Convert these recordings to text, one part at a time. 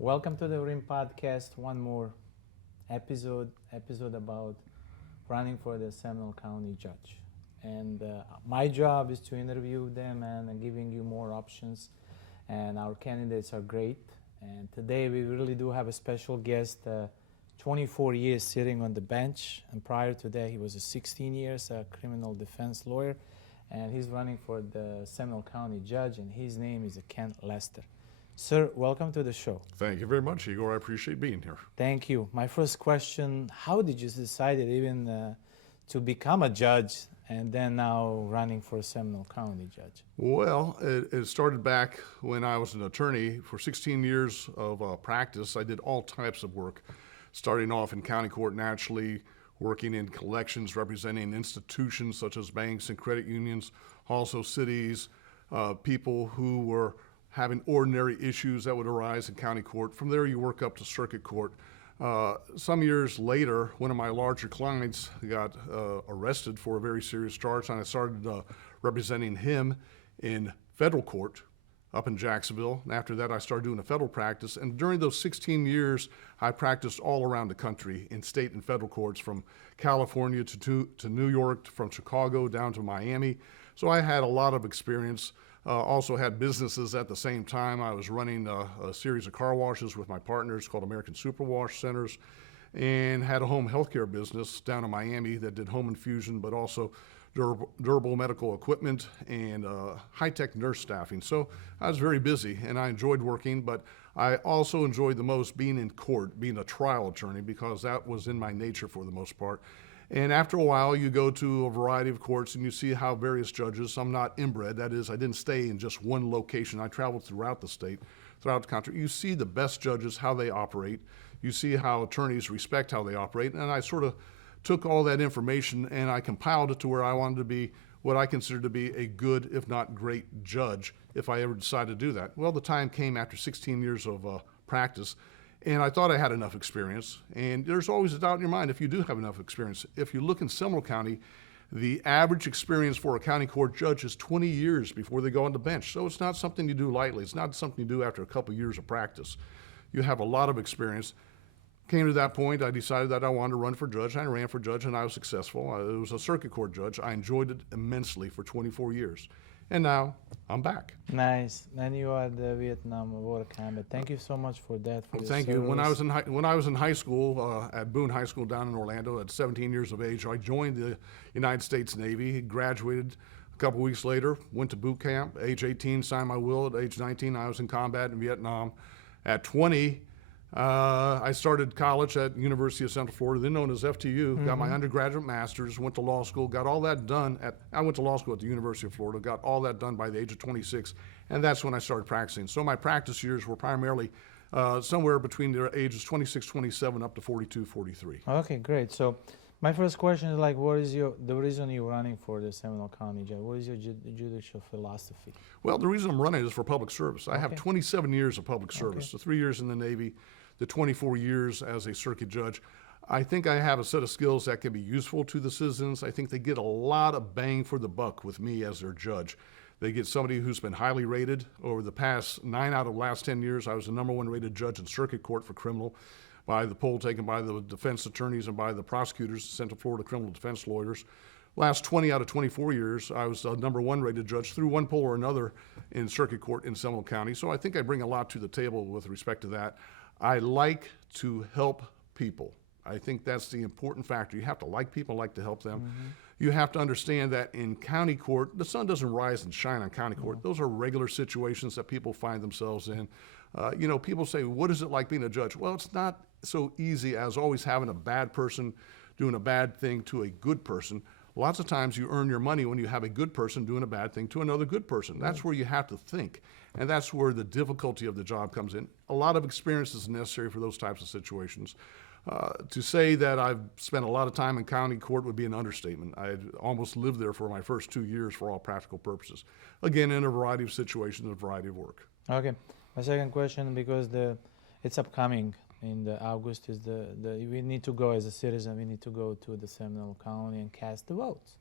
Welcome to the Rimm-PODCAST. One more episode about running for the Seminole County Judge. And my job is to interview them and giving you more options. And our candidates are great. And today we really do have a special guest, 24 years sitting on the bench. And prior to that, he was a 16 years criminal defense lawyer. And he's running for the Seminole County Judge, and his name is Ken Lester. Sir, welcome to the show. Thank you very much, Igor. I appreciate being here. Thank you. My first question, how did you decide even to become a judge and then now running for a Seminole County Judge? Well, it started back when I was an attorney. For 16 years of practice, I did all types of work, starting off in county court naturally, working in collections, representing institutions such as banks and credit unions, also cities, people who were having ordinary issues that would arise in county court. From there, you work up to circuit court. Some years later, one of my larger clients got arrested for a very serious charge, and I started representing him in federal court up in Jacksonville. And after that, I started doing a federal practice. And during those 16 years, I practiced all around the country in state and federal courts, from California to New York, from Chicago down to Miami. So I had a lot of experience. Also had businesses at the same time. I was running a series of car washes with my partners called American Super Wash Centers, and had a home healthcare business down in Miami that did home infusion, but also durable medical equipment and high-tech nurse staffing. So I was very busy, and I enjoyed working, but I also enjoyed the most being in court, being a trial attorney, because that was in my nature for the most part. And after a while, you go to a variety of courts and you see how various judges, I'm not inbred, that is, I didn't stay in just one location. I traveled throughout the state, throughout the country. You see the best judges, how they operate. You see how attorneys respect how they operate. And I sort of took all that information and I compiled it to where I wanted to be what I consider to be a good, if not great, judge if I ever decided to do that. Well, the time came after 16 years of practice. And I thought I had enough experience. And there's always a doubt in your mind if you do have enough experience. If you look in Seminole County, the average experience for a county court judge is 20 years before they go on the bench. So it's not something you do lightly. It's not something you do after a couple years of practice. You have a lot of experience. Came to that point, I decided that I wanted to run for judge. I ran for judge and I was successful. I was a circuit court judge. I enjoyed it immensely for 24 years. And now I'm back. Nice. And you are the Vietnam War combat. Thank you so much for that. Well, thank you. When I was in high school at Boone High School down in Orlando, at 17 years of age, I joined the United States Navy. Graduated a couple weeks later. Went to boot camp. Age 18, signed my will. At age 19, I was in combat in Vietnam. At 20. I started college at University of Central Florida, then known as FTU, got my undergraduate master's, went to law school, got all that done I went to law school at the University of Florida, got all that done by the age of 26, and that's when I started practicing. So my practice years were primarily somewhere between the ages 26, 27 up to 42, 43. Okay, great. So my first question is what is the reason you're running for the Seminole County Judge? What is your judicial philosophy? Well, the reason I'm running is for public service. I have 27 years of public service, so 3 years in the Navy, the 24 years as a circuit judge. I think I have a set of skills that can be useful to the citizens. I think they get a lot of bang for the buck with me as their judge. They get somebody who's been highly rated. Over the past 9 out of the last 10 years, I was the #1 rated judge in circuit court for criminal by the poll taken by the defense attorneys and by the prosecutors, Central Florida criminal defense lawyers. Last 20 out of 24 years, I was the #1 rated judge through one poll or another in circuit court in Seminole County. So I think I bring a lot to the table with respect to that. I like to help people. I think that's the important factor. You have to like people, like to help them. You have to understand that in county court, the sun doesn't rise and shine on county court. Those are regular situations that people find themselves in. People say, what is it like being a judge? Well, it's not so easy as always having a bad person doing a bad thing to a good person. Lots of times you earn your money when you have a good person doing a bad thing to another good person. That's where you have to think. And that's where the difficulty of the job comes in. A lot of experience is necessary for those types of situations. To say that I've spent a lot of time in county court would be an understatement. I almost lived there for my first 2 years for all practical purposes. Again, in a variety of situations, a variety of work. Okay. My second question, because it's upcoming in August, is we need to go as a citizen, we need to go to the Seminole County and cast the votes.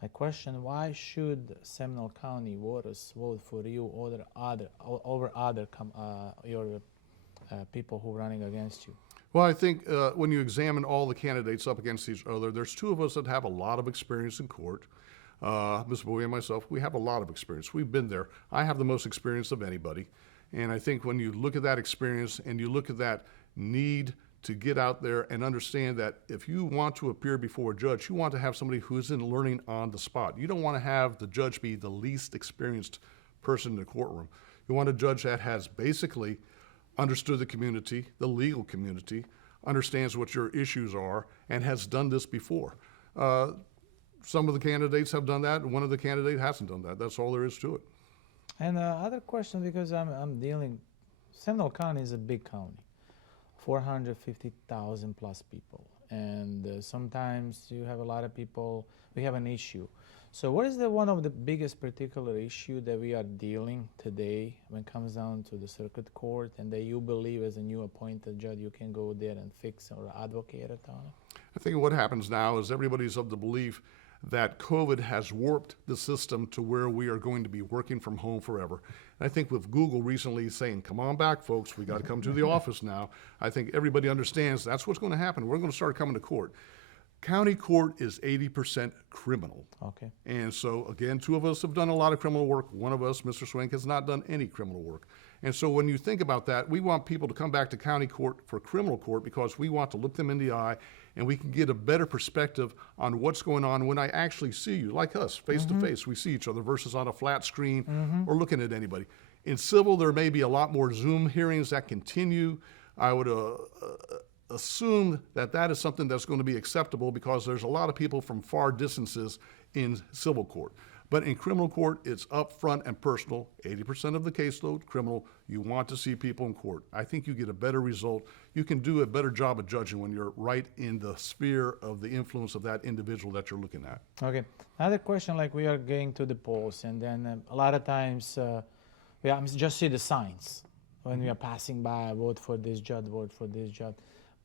My question, why should Seminole County voters vote for you over your people who are running against you? Well, I think when you examine all the candidates up against each other, there's two of us that have a lot of experience in court. Ms. Bowie and myself, we have a lot of experience. We've been there. I have the most experience of anybody. And I think when you look at that experience and you look at that need to get out there and understand that if you want to appear before a judge, you want to have somebody who's in learning on the spot. You don't want to have the judge be the least experienced person in the courtroom. You want a judge that has basically understood the community, the legal community, understands what your issues are, and has done this before. Some of the candidates have done that, and one of the candidates hasn't done that. That's all there is to it. And other question, because I'm dealing, Seminole County is a big county, 450,000 plus people. And sometimes you have a lot of people, we have an issue. So what is one of the biggest particular issue that we are dealing today when it comes down to the circuit court, and that you believe as a new appointed judge you can go there and fix or advocate it on it? I think what happens now is everybody's of the belief that COVID has warped the system to where we are going to be working from home forever. And I think with Google recently saying, come on back, folks, we got to come to the office now, I think everybody understands that's what's going to happen. We're going to start coming to court. County court is 80% criminal. Okay. And so, again, two of us have done a lot of criminal work. One of us, Mr. Swink, has not done any criminal work. And so when you think about that, we want people to come back to county court for criminal court because we want to look them in the eye and we can get a better perspective on what's going on when I actually see you, like us, face to face. We see each other versus on a flat screen or looking at anybody. In civil, there may be a lot more Zoom hearings that continue. I would assume that that is something that's going to be acceptable because there's a lot of people from far distances in civil court. But in criminal court, it's upfront and personal. 80% of the caseload, criminal. You want to see people in court. I think you get a better result. You can do a better job of judging when you're right in the sphere of the influence of that individual that you're looking at. Okay. Another question, like we are going to the polls, and then a lot of times we just see the signs when we are passing by, vote for this judge, vote for this judge.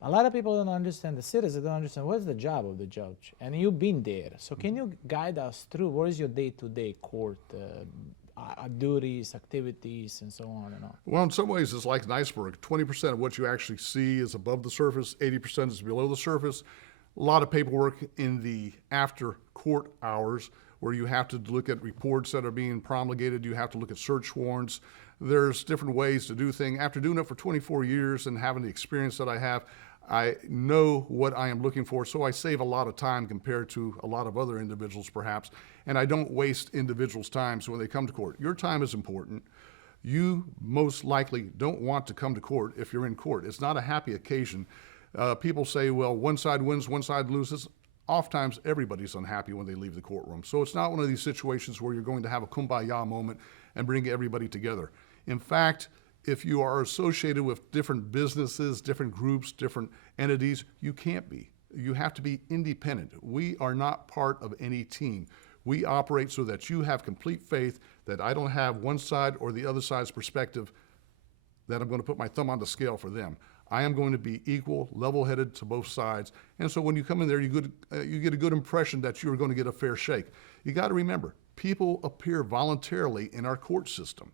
A lot of people don't understand, the citizens don't understand what's the job of the judge. And you've been there. So can you guide us through what is your day-to-day court duties, activities, and so on and on? Well, in some ways, it's like an iceberg. 20% of what you actually see is above the surface, 80% is below the surface. A lot of paperwork in the after court hours where you have to look at reports that are being promulgated. You have to look at search warrants. There's different ways to do things. After doing it for 24 years and having the experience that I have, I know what I am looking for, so I save a lot of time compared to a lot of other individuals perhaps, and I don't waste individuals' time so when they come to court. Your time is important. You most likely don't want to come to court if you're in court. It's not a happy occasion. People say, well, one side wins, one side loses. Oftentimes, everybody's unhappy when they leave the courtroom. So it's not one of these situations where you're going to have a kumbaya moment and bring everybody together. In fact, if you are associated with different businesses, different groups, different entities, you can't be. You have to be independent. We are not part of any team. We operate so that you have complete faith that I don't have one side or the other side's perspective that I'm going to put my thumb on the scale for them. I am going to be equal, level-headed to both sides. And so when you come in there, you get a good impression that you're going to get a fair shake. You got to remember, people appear voluntarily in our court system.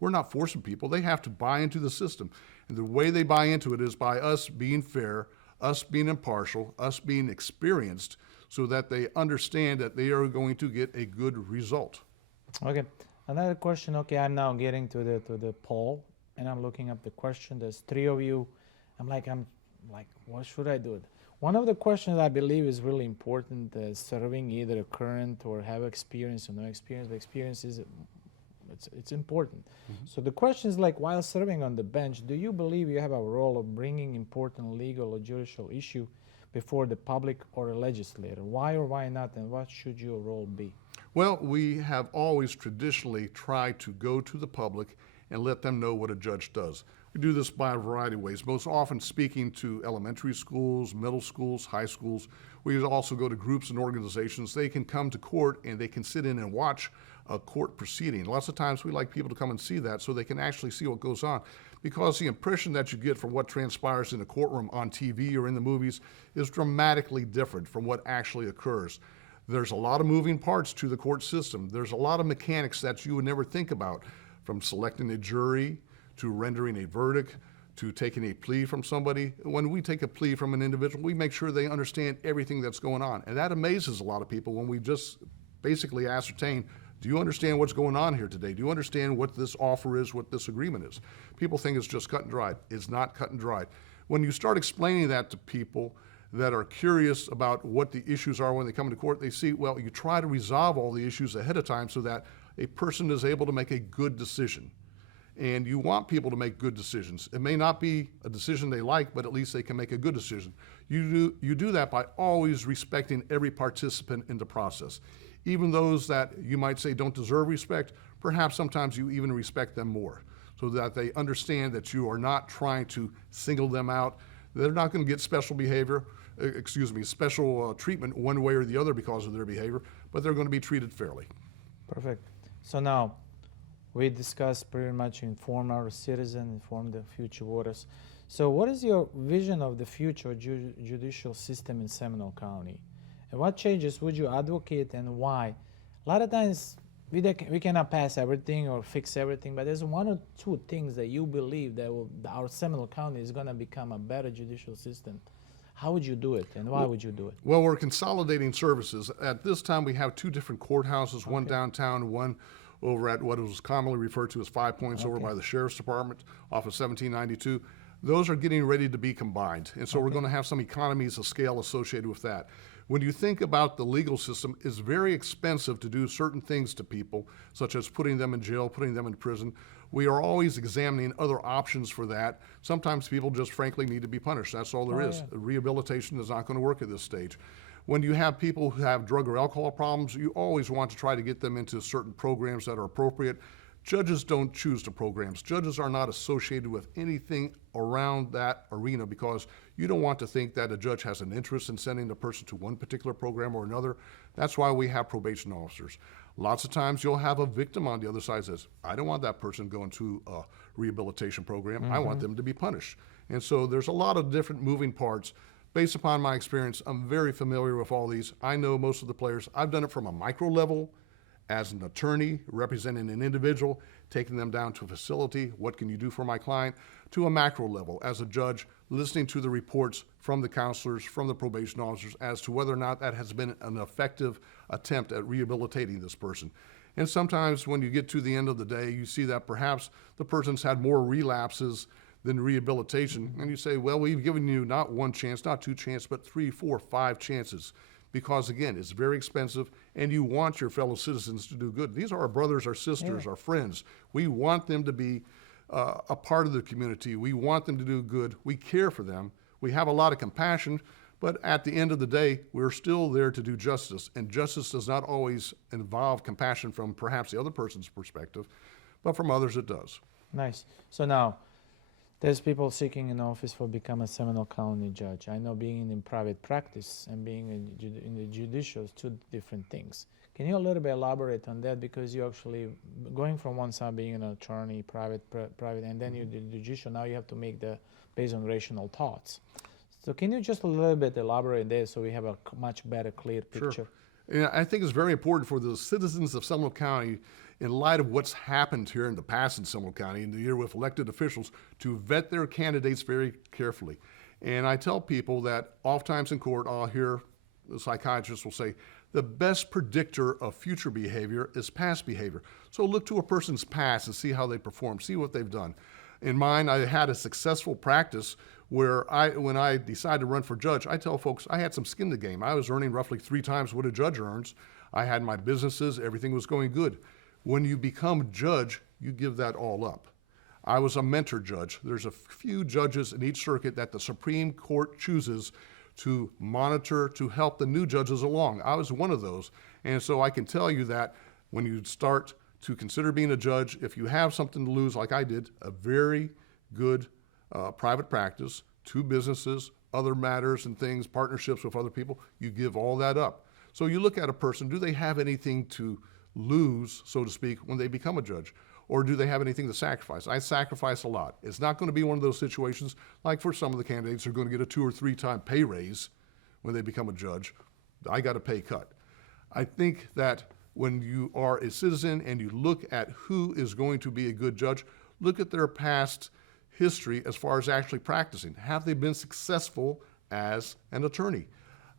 We're not forcing people. They have to buy into the system. And the way they buy into it is by us being fair, us being impartial, us being experienced, so that they understand that they are going to get a good result. Okay. Another question. Okay, I'm now getting to the poll, and I'm looking up the question. There's three of you. I'm like, what should I do? One of the questions I believe is really important is serving either a current or have experience or no experience. The experience is it's important. So the question is like, while serving on the bench, do you believe you have a role of bringing important legal or judicial issue before the public or a legislator? Why or why not, and what should your role be? Well, we have always traditionally tried to go to the public and let them know what a judge does. We do this by a variety of ways, most often speaking to elementary schools, middle schools, high schools. We also go to groups and organizations. They can come to court and they can sit in and watch a court proceeding. Lots of times we like people to come and see that so they can actually see what goes on, because the impression that you get from what transpires in a courtroom on TV or in the movies is dramatically different from what actually occurs. There's a lot of moving parts to the court system. There's a lot of mechanics that you would never think about, from selecting a jury to rendering a verdict to taking a plea from somebody. When we take a plea from an individual, we make sure they understand everything that's going on. And that amazes a lot of people when we just basically ascertain, do you understand what's going on here today? Do you understand what this offer is, what this agreement is? People think it's just cut and dried. It's not cut and dried. When you start explaining that to people that are curious about what the issues are when they come into court, they see, well, you try to resolve all the issues ahead of time so that a person is able to make a good decision. And you want people to make good decisions. It may not be a decision they like, but at least they can make a good decision. You do that by always respecting every participant in the process. Even those that you might say don't deserve respect, perhaps sometimes you even respect them more, so that they understand that you are not trying to single them out. They're not going to get special treatment one way or the other because of their behavior, but they're going to be treated fairly. Perfect. So now, we discussed pretty much inform our citizen, inform the future voters. So what is your vision of the future judicial system in Seminole County? And what changes would you advocate and why? A lot of times we cannot pass everything or fix everything, but there's one or two things that you believe that our Seminole County is going to become a better judicial system. How would you do it, and why would you do it? Well, we're consolidating services. At this time, we have two different courthouses, one downtown, one over at what was commonly referred to as 5 Points over by the Sheriff's Department off of 1792. Those are getting ready to be combined, and so we're going to have some economies of scale associated with that. When you think about the legal system, it's very expensive to do certain things to people, such as putting them in jail, putting them in prison. We are always examining other options for that. Sometimes people just frankly need to be punished. That's all there is. Yeah. Rehabilitation is not going to work at this stage. When you have people who have drug or alcohol problems, you always want to try to get them into certain programs that are appropriate. Judges don't choose the programs. Judges are not associated with anything around that arena because you don't want to think that a judge has an interest in sending the person to one particular program or another. That's why we have probation officers. Lots of times you'll have a victim on the other side that says, I don't want that person going to a rehabilitation program. I want them to be punished. And so there's a lot of different moving parts. Based upon my experience, I'm very familiar with all these. I know most of the players. I've done it from a micro level as an attorney representing an individual, taking them down to a facility, what can you do for my client, to a macro level as a judge, listening to the reports from the counselors, from the probation officers as to whether or not that has been an effective attempt at rehabilitating this person. And sometimes when you get to the end of the day, you see that perhaps the person's had more relapses than rehabilitation, and you say, well, we've given you not one chance, not two chances, but 3, 4, 5 chances. Because again, it's very expensive and you want your fellow citizens to do good. These are our brothers, our sisters, our friends. We want them to be a part of the community. We want them to do good. We care for them. We have a lot of compassion, but at the end of the day, we're still there to do justice. And justice does not always involve compassion from perhaps the other person's perspective, but from others it does. Nice. So now, there's people seeking an office for become a Seminole County judge. I know being in private practice and being in the judicial is two different things. Can you a little bit elaborate on that? Because you're actually going from one side being an attorney, private, and then you do judicial. Now you have to make based on rational thoughts. So can you just a little bit elaborate there so we have a much better, clear picture? Sure. And I think it's very important for the citizens of Seminole County, in light of what's happened here in the past in Seminole County in the year with elected officials, to vet their candidates very carefully. And I tell people that oftentimes in court, I'll hear the psychiatrist will say, the best predictor of future behavior is past behavior. So look to a person's past and see how they perform, see what they've done. In mine, I had a successful practice where when I decided to run for judge, I tell folks I had some skin in the game. I was earning roughly 3 times what a judge earns. I had my businesses, everything was going good. When you become judge, you give that all up. I was a mentor judge. There's a few judges in each circuit that the Supreme Court chooses to monitor, to help the new judges along. I was one of those. And so I can tell you that when you start to consider being a judge, if you have something to lose like I did, a very good private practice, 2 businesses, other matters and things, partnerships with other people, you give all that up. So you look at a person, do they have anything to lose, so to speak, when they become a judge? Or do they have anything to sacrifice? I sacrifice a lot. It's not going to be one of those situations like for some of the candidates who are going to get a 2 or 3 time pay raise when they become a judge. I got a pay cut. I think that when you are a citizen and you look at who is going to be a good judge, look at their past history as far as actually practicing? Have they been successful as an attorney?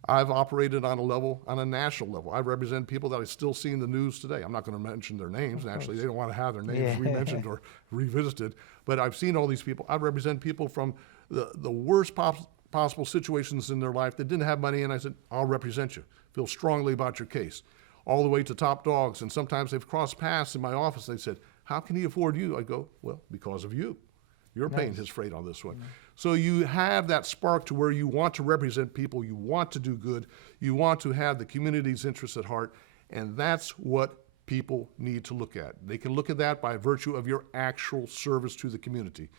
I've operated on a national level. I represent people that I still see in the news today. I'm not going to mention their names. Actually, they don't want to have their names re-mentioned or revisited. But I've seen all these people. I represent people from the worst possible situations in their life that didn't have money, and I said, I'll represent you. Feel strongly about your case. All the way to top dogs, and sometimes they've crossed paths in my office. They said, how can he afford you? I go, well, because of you. You're paying his freight on this one. So you have that spark to where you want to represent people, you want to do good, you want to have the community's interests at heart, and that's what people need to look at. They can look at that by virtue of your actual service to the community.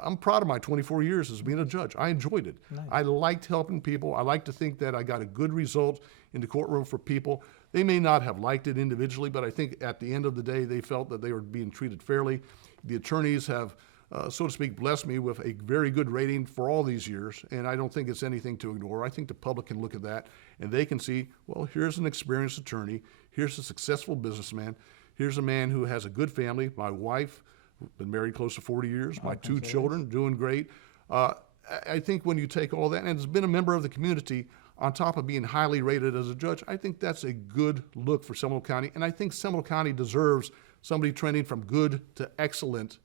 I'm proud of my 24 years as being a judge. I enjoyed it. Nice. I liked helping people. I like to think that I got a good result in the courtroom for people. They may not have liked it individually, but I think at the end of the day, they felt that they were being treated fairly. The attorneys have, so to speak, blessed me with a very good rating for all these years, and I don't think it's anything to ignore. I think the public can look at that, and they can see, well, here's an experienced attorney, here's a successful businessman, here's a man who has a good family, my wife, been married close to 40 years, my two children, doing great. I think when you take all that, and has been a member of the community, on top of being highly rated as a judge, I think that's a good look for Seminole County, and I think Seminole County deserves somebody trending from good to excellent,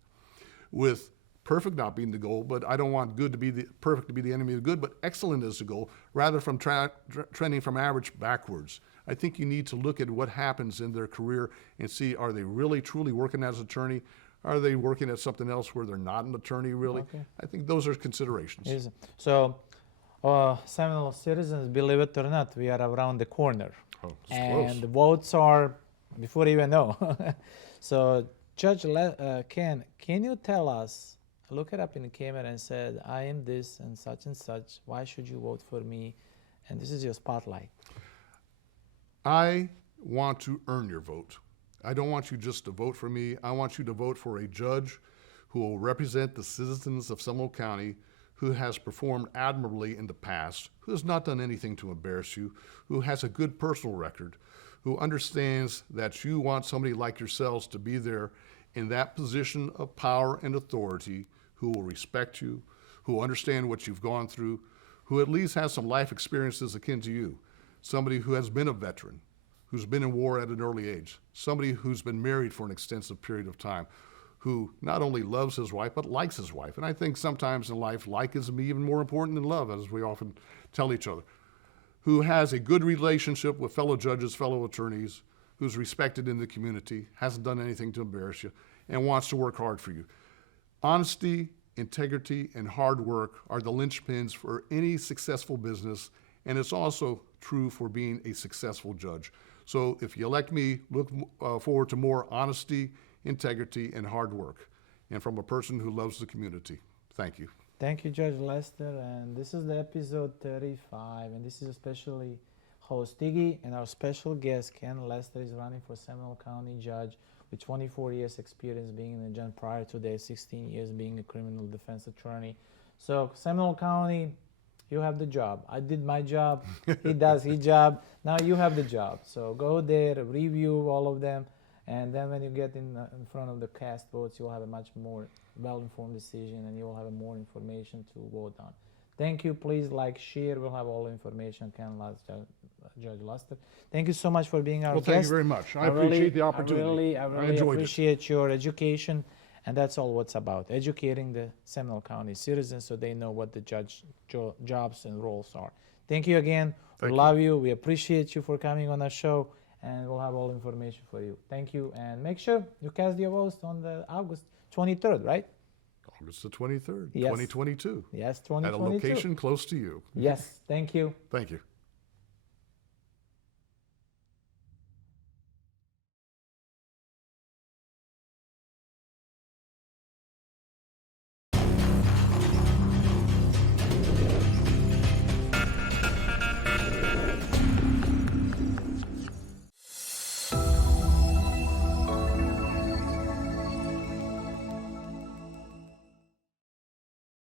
with perfect not being the goal, but I don't want good to be perfect to be the enemy of good, but excellent is the goal, rather from trending from average backwards. I think you need to look at what happens in their career and see, are they really truly working as an attorney? Are they working at something else where they're not an attorney really? Okay. I think those are considerations. Yes. So, Seminole citizens, believe it or not, we are around the corner. Oh, it's and close. the votes are before you even know. So, Judge Ken, can you tell us, look it up in the camera and said, I am this and such, why should you vote for me? And this is your spotlight. I want to earn your vote. I don't want you just to vote for me. I want you to vote for a judge who will represent the citizens of Seminole County, who has performed admirably in the past, who has not done anything to embarrass you, who has a good personal record, who understands that you want somebody like yourselves to be there in that position of power and authority, who will respect you, who will understand what you've gone through, who at least has some life experiences akin to you, somebody who has been a veteran, who's been in war at an early age, somebody who's been married for an extensive period of time, who not only loves his wife, but likes his wife. And I think sometimes in life, like is even more important than love, as we often tell each other, who has a good relationship with fellow judges, fellow attorneys, who's respected in the community, hasn't done anything to embarrass you, and wants to work hard for you. Honesty, integrity, and hard work are the linchpins for any successful business, and it's also true for being a successful judge. So if you elect me, look forward to more honesty, integrity, and hard work, and from a person who loves the community. Thank you. Thank you, Judge Lester, and this is the episode 35, and this is especially host Tiggy, and our special guest, Ken Lester, is running for Seminole County Judge with 24 years experience being a judge, prior to that 16 years being a criminal defense attorney. So Seminole County, you have the job. I did my job, he does his job, now you have the job. So go there, review all of them, and then when you get in front of the cast votes, you'll have a much more well-informed decision, and you'll have more information to vote on. Thank you. Please like, share. We'll have all the information. Ken Lester, Judge Lester. Thank you so much for being our guest. Well, thank you very much. I appreciate the opportunity. I really appreciate your education, and that's all what's about, educating the Seminole County citizens so they know what the judge jobs and roles are. Thank you again. We love you. We appreciate you for coming on our show, and we'll have all information for you. Thank you, and make sure you cast your votes on the August 23rd, right? August the 23rd, yes. 2022. Yes, 2022. At a location close to you. Yes, thank you. Thank you.